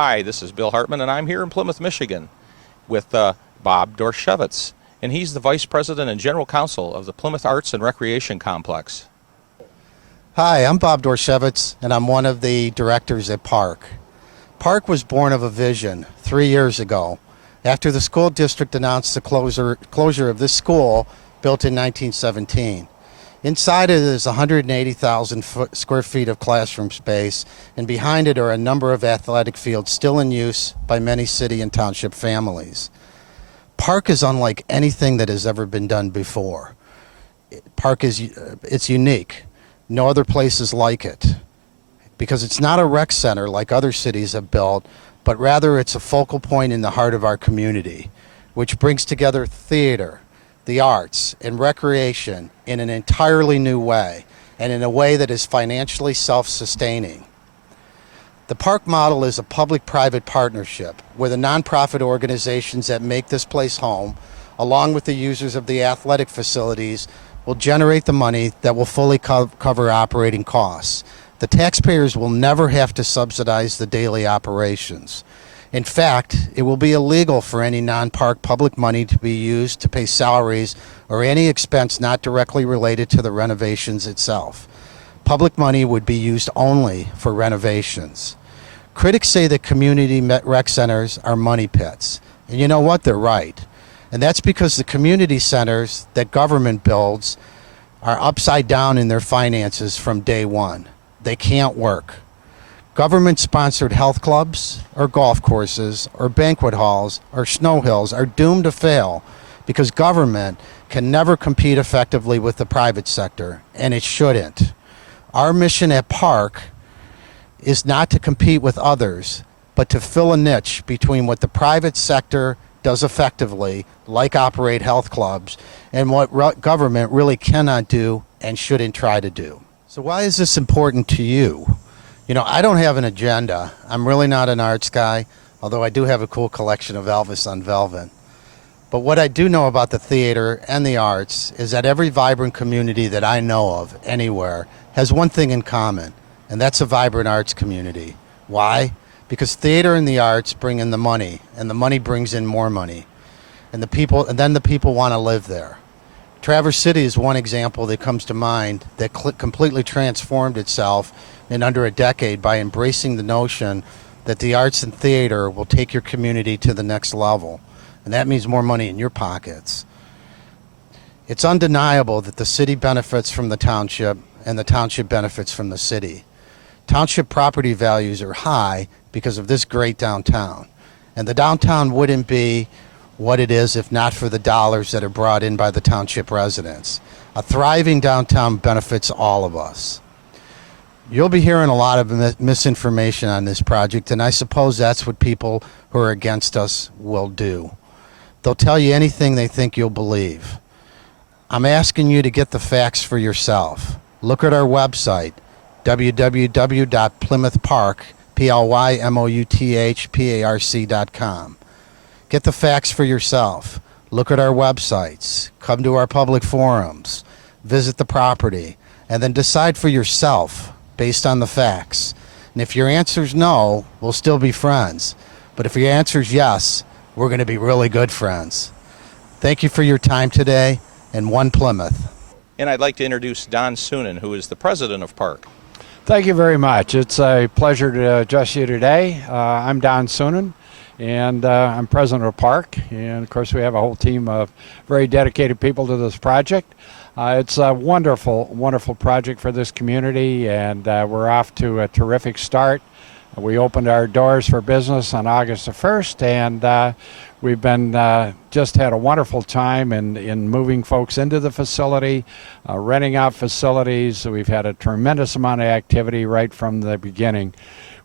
Hi, this is Bill Hartman, and I'm here in Plymouth, Michigan with Bob Dorshevitz, and he's the Vice President and General Counsel of the Plymouth Arts and Recreation Complex. Hi, I'm Bob Dorshevitz, and I'm one of the directors at Parc. Parc was born of a vision 3 years ago after the school district announced the closure of this school built in 1917. Inside it is 180,000 square feet of classroom space, and behind it are a number of athletic fields still in use by many city and township families. Parc is unlike anything that has ever been done before. Parc it's unique. No other place is like it, because it's not a rec center like other cities have built, but rather it's a focal point in the heart of our community, which brings together theater, the arts, and recreation in an entirely new way, and in a way that is financially self-sustaining. The Parc model is a public-private partnership where the nonprofit organizations that make this place home, along with the users of the athletic facilities, will generate the money that will fully cover operating costs. The taxpayers will never have to subsidize the daily operations. In fact, it will be illegal for any non-Parc public money to be used to pay salaries or any expense not directly related to the renovations itself. Public money would be used only for renovations. Critics say that community rec centers are money pits. And you know what? They're right. And that's because the community centers that government builds are upside down in their finances from day one. They can't work. Government-sponsored health clubs or golf courses or banquet halls or snow hills are doomed to fail because government can never compete effectively with the private sector, and it shouldn't. Our mission at Parc is not to compete with others, but to fill a niche between what the private sector does effectively, like operate health clubs, and what government really cannot do and shouldn't try to do. So why is this important to you? You know, I don't have an agenda. I'm really not an arts guy, although I do have a cool collection of Elvis on velvet. But what I do know about the theater and the arts is that every vibrant community that I know of anywhere has one thing in common, and that's a vibrant arts community. Why? Because theater and the arts bring in the money, and the money brings in more money. And then the people want to live there. Traverse City is one example that comes to mind that completely transformed itself in under a decade by embracing the notion that the arts and theater will take your community to the next level. And that means more money in your pockets. It's undeniable that the city benefits from the township and the township benefits from the city. Township property values are high because of this great downtown. And the downtown wouldn't be what it is if not for the dollars that are brought in by the township residents. A thriving downtown benefits all of us. You'll be hearing a lot of misinformation on this project, and I suppose that's what people who are against us will do. They'll tell you anything they think you'll believe. I'm asking you to get the facts for yourself. Look at our website, www.plymouthparc.com. Get the facts for yourself. Look at our websites. Come to our public forums. Visit the property. And then decide for yourself based on the facts. And if your answer's no, we'll still be friends. But if your answer's yes, we're going to be really good friends. Thank you for your time today, and One Plymouth. And I'd like to introduce Don Sunan, who is the president of Parc. Thank you very much. It's a pleasure to address you today. I'm Don Sunan, and I'm president of Parc. And of course, we have a whole team of very dedicated people to this project. It's a wonderful, wonderful project for this community, and we're off to a terrific start. We opened our doors for business on August the 1st, and we've been just had a wonderful time in moving folks into the facility, renting out facilities. We've had a tremendous amount of activity right from the beginning.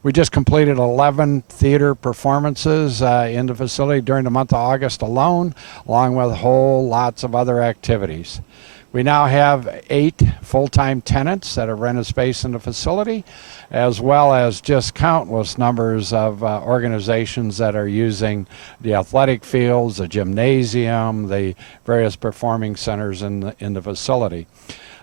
We just completed 11 theater performances in the facility during the month of August alone, along with whole lots of other activities. We now have 8 full-time tenants that have rented space in the facility, as well as just countless numbers of organizations that are using the athletic fields, the gymnasium, the various performing centers in the facility.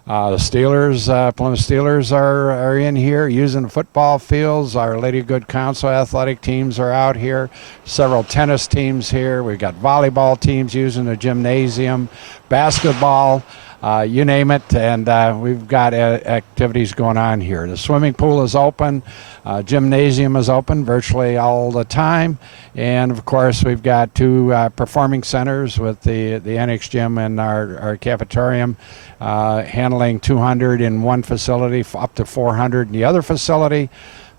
The Steelers, Plymouth Steelers are in here using the football fields. Our Lady of Good Counsel athletic teams are out here. Several tennis teams here. We've got volleyball teams using the gymnasium, basketball, you name it, and we've got activities going on here. The swimming pool is open. Gymnasium is open virtually all the time. And, of course, we've got two performing centers with the Annex Gym and our cafeterium, handling 200 in one facility, up to 400 in the other facility.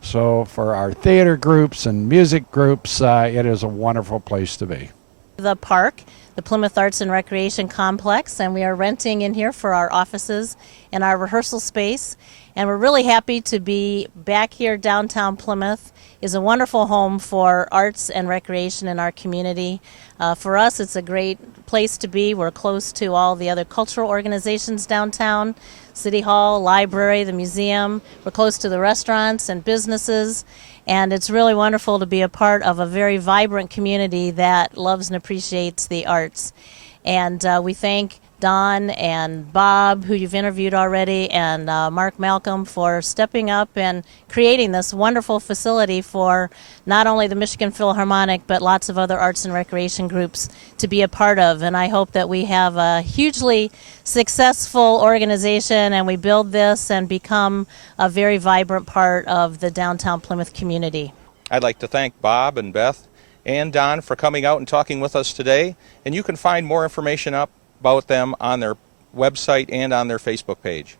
So for our theater groups and music groups, it is a wonderful place to be. The Parc, the Plymouth Arts and Recreation Complex, and we are renting in here for our offices and our rehearsal space. And we're really happy to be back here. Downtown Plymouth is a wonderful home for arts and recreation in our community. For us, it's a great place to be. We're close to all the other cultural organizations downtown, City Hall, library, the museum. We're close to the restaurants and businesses. And it's really wonderful to be a part of a very vibrant community that loves and appreciates the arts. And we thank Don and Bob, who you've interviewed already, and Mark Malcolm for stepping up and creating this wonderful facility for not only the Michigan Philharmonic, but lots of other arts and recreation groups to be a part of. And I hope that we have a hugely successful organization and we build this and become a very vibrant part of the downtown Plymouth community. I'd like to thank Bob and Beth and Don for coming out and talking with us today. And you can find more information about them on their website and on their Facebook page.